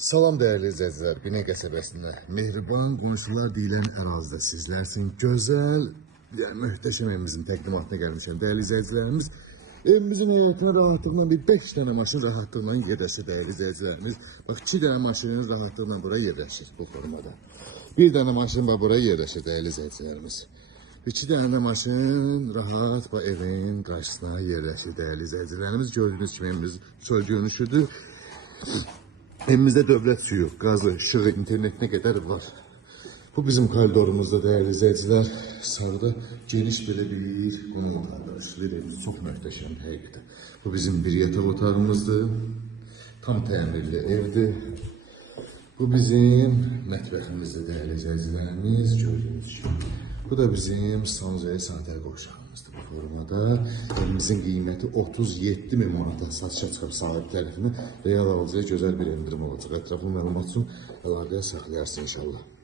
Salam dəyərli izləyicilər, Binə qəsəbəsində Mehriban qonşular deyilən ərazidə sizlərsin. Gözəl, möhtəşəm evimizin təqdimatına gəlmişəm. Dəyərli izləyicilərimiz, evimizin həyatına rahatlıqla bir 5 dənə maşın rahatlıqla yerləşir dəyərli izləyicilərimiz. Bax, 2 dənə maşın rahatlıqla buraya yerləşir bu formada. Bir dənə maşın buraya yerləşir dəyərli izləyicilərimiz. 2 dənə maşın rahat bu evin qarşısına yerləşir dəyərli izləyicilərimiz. Gördüyünüz kimi evimiz çöl görünüşüdür. Evimizdə dövlət suyu, qazı, işığı, internet nə qədər var. Bu bizim koridorumuzda dəyərli izləyicilər. Sağda geniş belə bir qonaq otağı işləyir. Evimiz çox möhtəşəm həqiqətən. Bu bizim bir yataq otağımızdır. Tam təmirli evdir. Bu bizim mətbəximizdir dəyərli izləyicilərimiz. Gördüyünüz kimi. Bu da bizim sanuzaya sanitar qovşağımızdır bu formada. Evimizin qiyməti 37.000 manata satışa çıxıb sahib tərəfindən real alıcıya gözəl bir endirim olacaq. Ətraflı məlumat üçün əlaqəyə saxlayarsın inşallah.